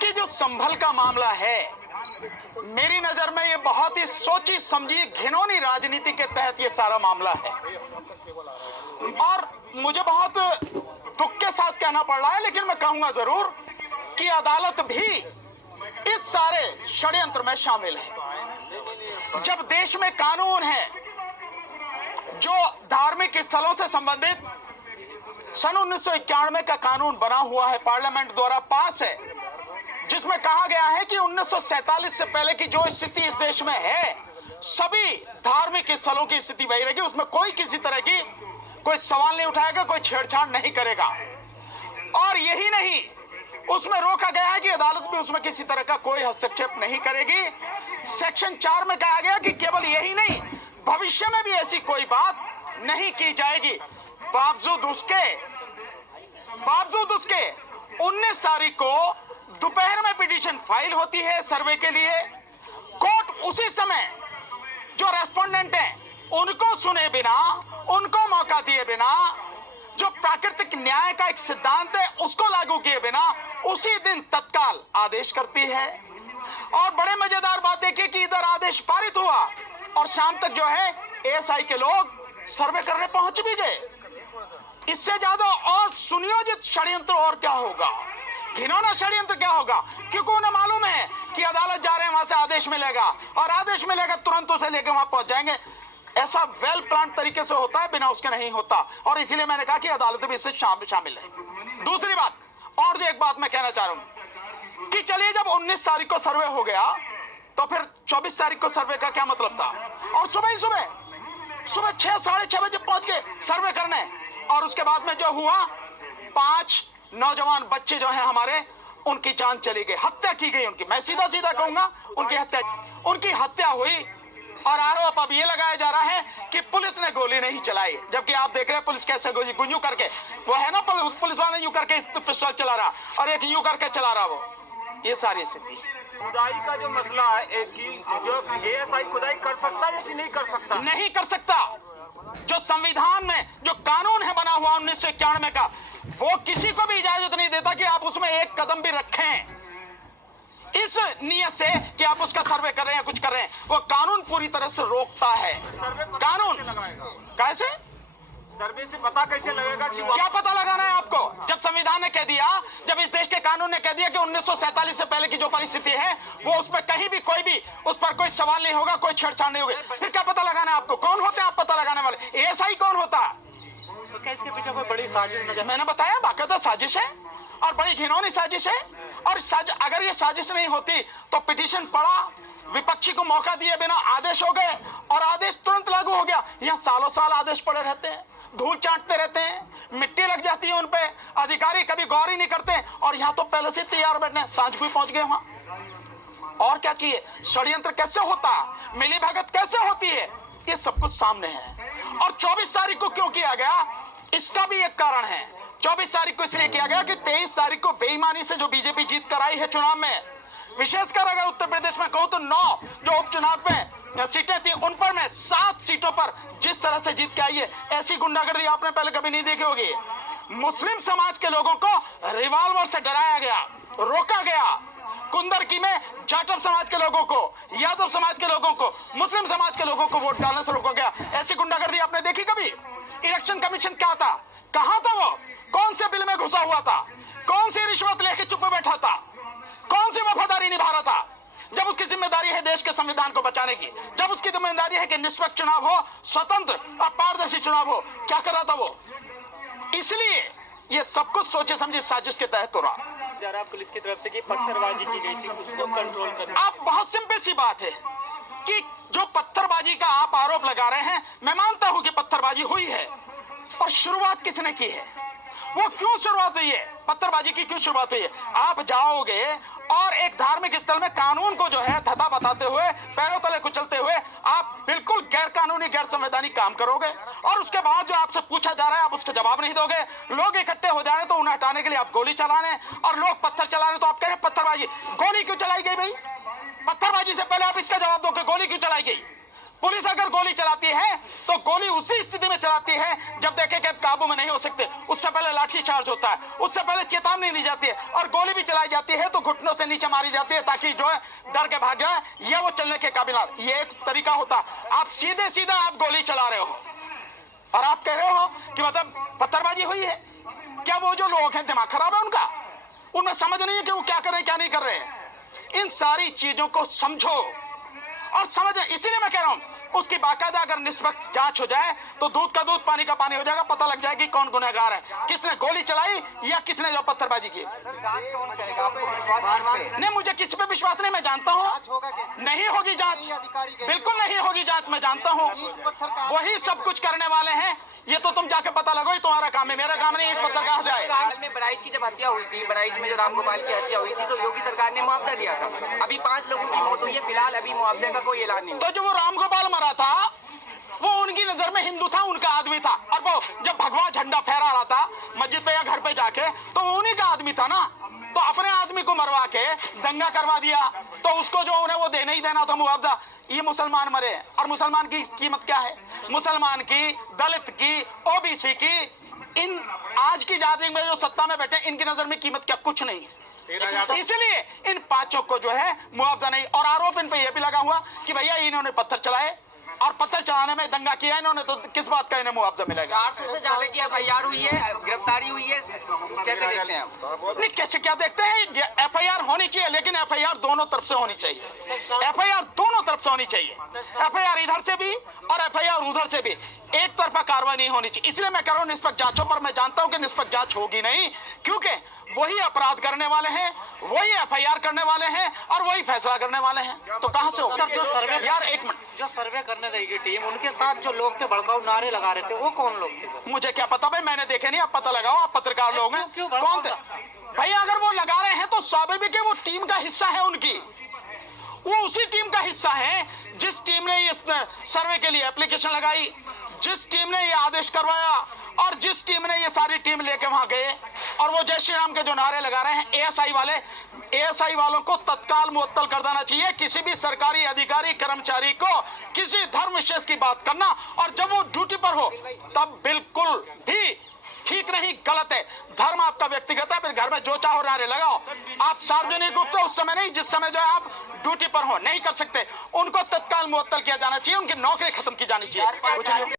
देखिए, जो संभल का मामला है, मेरी नजर में ये बहुत ही सोची समझी घिनौनी राजनीति के तहत ये सारा मामला है। और मुझे बहुत दुख के साथ कहना पड़ रहा है, लेकिन मैं कहूंगा जरूर कि अदालत भी इस सारे षड्यंत्र में शामिल है। जब देश में कानून है जो धार्मिक स्थलों से संबंधित सन 1991 का कानून बना हुआ है, पार्लियामेंट द्वारा पास है, जिसमें कहा गया है कि 1947 से पहले की जो स्थिति इस देश में है, सभी धार्मिक स्थलों की स्थिति वही रहेगी, उसमें कोई किसी तरह की कोई सवाल नहीं उठाएगा, कोई छेड़छाड़ नहीं करेगा। और यही नहीं, उसमें रोका गया है कि अदालत भी उसमें किसी तरह का कोई हस्तक्षेप नहीं करेगी। सेक्शन 4 में कहा गया कि केवल यही नहीं, भविष्य में भी ऐसी कोई बात नहीं की जाएगी। बावजूद उसके 19 तारीख को दोपहर में पिटीशन फाइल होती है सर्वे के लिए। कोर्ट उसी समय जो रेस्पोंडेंट हैं उनको सुने बिना, उनको मौका दिए बिना, जो प्राकृतिक न्याय का एक सिद्धांत है उसको लागू किए बिना उसी दिन तत्काल आदेश करती है। और बड़े मजेदार बात देखिए कि इधर आदेश पारित हुआ और शाम तक जो है एएसआई के लोग सर्वे करने पहुंच भी गए। इससे ज्यादा और सुनियोजित षड्यंत्र और क्या होगा, घिनौना षड्यंत्र क्या होगा, क्योंकि उन्हें मालूम है कि अदालत जा रहे हैं, वहां से आदेश मिलेगा और आदेश मिलेगा तुरंत उसे लेकर वहां पहुंच जाएंगे। ऐसा वेल प्लान तरीके से होता है, बिना उसके नहीं होता। और इसीलिए मैंने कहा कि अदालत भी इससे शामिल है। दूसरी बात, और जो एक बात मैं कहना चाह रहा हूं कि चलिए, जब 19 तारीख को सर्वे हो गया तो फिर 24 तारीख को सर्वे का क्या मतलब था? और सुबह 6 साढ़े 6 बजे पहुंच गए सर्वे करने। और उसके बाद में जो हुआ, 5 नौजवान बच्चे जो हैं हमारे, उनकी जान चली गई, हत्या की गई उनकी। मैं सीधा कहूंगा, उनकी हत्या हुई। और आरोप अब ये लगाया जा रहा है कि पुलिस ने गोली नहीं चलाई, जबकि आप देख रहे हैं पुलिस कैसे गुंजू करके, वो है ना पुलिस वाला यूं करके पिस्टल चला रहा और एक यूं करके चला रहा। वो ये सारी स्थिति। खुदाई का जो मसला है कि जो एएसआई खुदाई कर सकता है कि नहीं कर सकता? नहीं कर सकता। जो संविधान में जो कानून है बना हुआ 1991 का, वो किसी को भी इजाजत नहीं देता कि आप उसमें एक कदम भी रखें इस नियत से कि आप उसका सर्वे कर रहे हैं, कुछ कर रहे हैं। वो कानून पूरी तरह से रोकता है। कानून कैसे सर्वे से पता कैसे लगेगा कि क्या पता लगाना है आपको? जब संविधान ने कह दिया, जब इस देश के कानून ने कह दिया कि 1947 से पहले की जो परिस्थिति है वो उसमें कहीं भी कोई भी उस पर कोई सवाल नहीं होगा, कोई छेड़छाड़ नहीं होगी, फिर क्या पता लगाना है आपको? कौन होते हैं आप पता लगाने वाले? एएसआई कौन होता है? तो क्या इसके पीछे कोई बड़ी साजिश नजर? मैंने बताया, बाकायदा साजिश है और बड़ी घिनौनी साजिश है। और अगर ये साजिश नहीं होती तो पिटीशन पड़ा, विपक्षी को मौका दिए बिना आदेश हो गए और आदेश तुरंत लागू हो गया। यहाँ सालों साल आदेश पड़े रहते हैं, धूल चाटते रहते हैं, मिट्टी लग जाती है उन पे, अधिकारी कभी गौर ही नहीं करते। और यहाँ तो पहले से तैयार बैठने, सांझ को पहुंच गए वहां। और क्या चाहिए? षड्यंत्र कैसे होता, मिली भगत कैसे होती है, ये सब कुछ सामने है। और 24 तारीख को क्यों किया गया, इसका भी एक कारण है। 24 तारीख को इसलिए किया गया कि 23 तारीख को बेईमानी से जो बीजेपी जीत कर आई है चुनाव में, विशेषकर अगर उत्तर प्रदेश में कहूं तो 9 जो उपचुनाव में सीटें थी, उन पर में 7 सीटों पर जिस तरह से जीत के आई है, ऐसी गुंडागर्दी आपने पहले कभी नहीं देखी होगी। मुस्लिम समाज के लोगों को रिवॉल्वर से डराया गया, रोका गया। कुंदरकी में जाटव समाज के लोगों को, यादव समाज के लोगों को, मुस्लिम समाज के लोगों को वोट डालने से रोका गया। ऐसी गुंडागर्दी आपने देखी कभी? इलेक्शन कमीशन क्या था, कहां था वो? कौन से बिल में घुसा हुआ था? कौन सी रिश्वत लेके चुप बैठा था? कौन सी वफादारी निभा रहा था? जब उसकी जिम्मेदारी है देश के संविधान को बचाने की, जब उसकी जिम्मेदारी है कि निष्पक्ष चुनाव हो, स्वतंत्र और पारदर्शी चुनाव हो, क्या कर रहा था वो? इसलिए ये सब कुछ सोचे समझे साजिश के तहत हो रहा। जरा पुलिस की तरफ से कि पत्थरबाजी की गई थी, उसको कंट्रोल करना। आप बहुत सिंपल सी बात है कि जो पत्थरबाजी का आप आरोप लगा रहे हैं, मैं मानता हूं कि पत्थरबाजी हुई है, और शुरुआत किसने की है? वो क्यों शुरुआत हुई है? पत्थरबाजी की क्यों शुरुआत हुई है? आप जाओगे और एक धार्मिक स्थल में कानून को जो है धता बताते हुए, पैरों तले कुचलते हुए आप बिल्कुल गैर कानूनी, गैर संवैधानिक काम करोगे, और उसके बाद जो आपसे पूछा जा रहा है आप उसका जवाब नहीं दोगे। लोग इकट्ठे हो जा रहे तो उन्हें हटाने के लिए आप गोली चलाने, और लोग पत्थर चला रहे तो आप कह रहे पत्थरबाजी। गोली क्यों चलाई गई भाई? पत्थरबाजी से पहले आप इसका जवाब दो कि गोली क्यों चलाई गई? पुलिस अगर गोली चलाती है तो गोली उसी स्थिति में चलाती है जब देखे कि अब काबू में नहीं हो सकते, उससे पहले लाठी चार्ज होता है, उससे पहले चेतावनी दी जाती है, और गोली भी चलाई जाती है तो घुटनों से नीचे मारी जाती है ताकि जो है डर के भाग जाए या वो चलने के काबिल। ये एक तरीका होता है। आप सीधे सीधा आप गोली चला रहे हो और आप कह रहे हो कि मतलब पत्थरबाजी हुई है। क्या वो जो लोग हैं दिमाग खराब है उनका? उनमें समझ नहीं है कि वो क्या कर रहे हैं क्या नहीं कर रहे हैं। इन सारी चीजों को समझो और समझ, इसीलिए मैं कह रहा हूं उसकी बाकायदा अगर निष्पक्ष जांच हो जाए तो दूध का दूध पानी का पानी हो जाएगा, पता लग जाएगी कौन गुनहगार है, किसने गोली चलाई या किसने जो पत्थरबाजी की। सर जांच कौन करेगा? आपको विश्वास किस पे? नहीं, मुझे किसी पे विश्वास नहीं, मैं जानता हूँ जांच होगा कैसे? नहीं होगी जांच, अधिकारी कह रहे हैं। बिल्कुल नहीं होगी जांच, मैं जानता हूँ। ईंट पत्थर कहाँ वही से सब कुछ करने वाले हैं, ये तो तुम जाके पता लगो, ये तुम्हारा काम है, मेरा काम नहीं। ईंट पत्थर कहाँ से आए? हाल में बराइच की जब हत्या हुई थी, बराइच में जो रामगोपाल की हत्या हुई थी तो योगी सरकार ने मुआवजा दिया था। अभी 5 लोगों की मौत हुई है, फिलहाल अभी मुआवजे का कोई ऐलान नहीं। तो जो वो रामगोपाल मरा था वो उनकी नजर में हिंदू था, उनका आदमी था, और वो जब भगवा झंडा फहरा रहा था मस्जिद पे या घर पे जाके तो वो उन्हीं का आदमी था ना। तो अपने आदमी को मरवा के दंगा करवा दिया तो उसको जो उन्हें वो देना ही देना था मुआवजा। ये मुसलमान मरे और मुसलमान की कीमत क्या है? मुसलमान की, दलित की, ओबीसी की, इन आज की जाति में जो सत्ता में बैठे इनकी नजर में कीमत क्या? कुछ नहीं। इसलिए इन 5 को जो है मुआवजा नहीं। और आरोप इन पे यह भी लगा हुआ कि भैया इन्होंने पत्थर चलाए और पत्थर चलाने में दंगा किया इन्होंने, तो किस बात का इन्हें मुआवजा मिलेगा? 400 से ज्यादा की FIR हुई है, गिरफ्तारी हुई है, कैसे देखते हैं आप? नहीं, कैसे क्या देखते हैं? FIR होनी चाहिए, लेकिन FIR दोनों तरफ से होनी चाहिए। FIR दोनों तरफ से होनी चाहिए, FIR इधर से भी और FIR उधर से भी। एक तरफा कार्रवाई नहीं होनी चाहिए। इसलिए मैं कह रहा हूं निष्पक्ष जांचों पर। मैं जानता हूं कि निष्पक्ष जांच होगी नहीं, क्योंकि वही अपराध करने वाले हैं, वही FIR करने वाले हैं और वही फैसला करने वाले हैं। तो कहां से होगा? जो सर्वे, यार एक मिनट, जो सर्वे करने देगी टीम, उनके साथ जो लोग थे भड़काऊ नारे लगा रहे थे, वो कौन लोग थे? मुझे क्या पता भाई, मैंने देखे नहीं, आप पता लगाओ, आप पत्रकार लोग हैं। क्यों कौन थे भाई? अगर वो लगा रहे हैं तो स्वाभाविक है, वो टीम का हिस्सा है उनकी, वो उसी टीम का हिस्सा है जिस टीम ने इस सर्वे के लिए एप्लीकेशन लगाई, जिस टीम ने ये आदेश करवाया और जिस टीम ने ये सारी टीम लेके वहां गए। और वो जय श्री राम के जो नारे लगा रहे हैं ASI वाले, ASI वालों को तत्काल मुअत्तल कर देना चाहिए। किसी भी सरकारी अधिकारी कर्मचारी को किसी धर्म विशेष की बात करना और जब वो ड्यूटी पर हो तब बिल्कुल भी ठीक नहीं, गलत है। धर्म आपका व्यक्तिगत है, फिर घर में जो चाहो नारे लगाओ। आप सार्वजनिक रूप से उस समय नहीं, जिस समय जो है आप ड्यूटी पर हो, नहीं कर सकते। उनको तत्काल मुअत्तल किया जाना चाहिए, उनकी नौकरी खत्म की जानी चाहिए।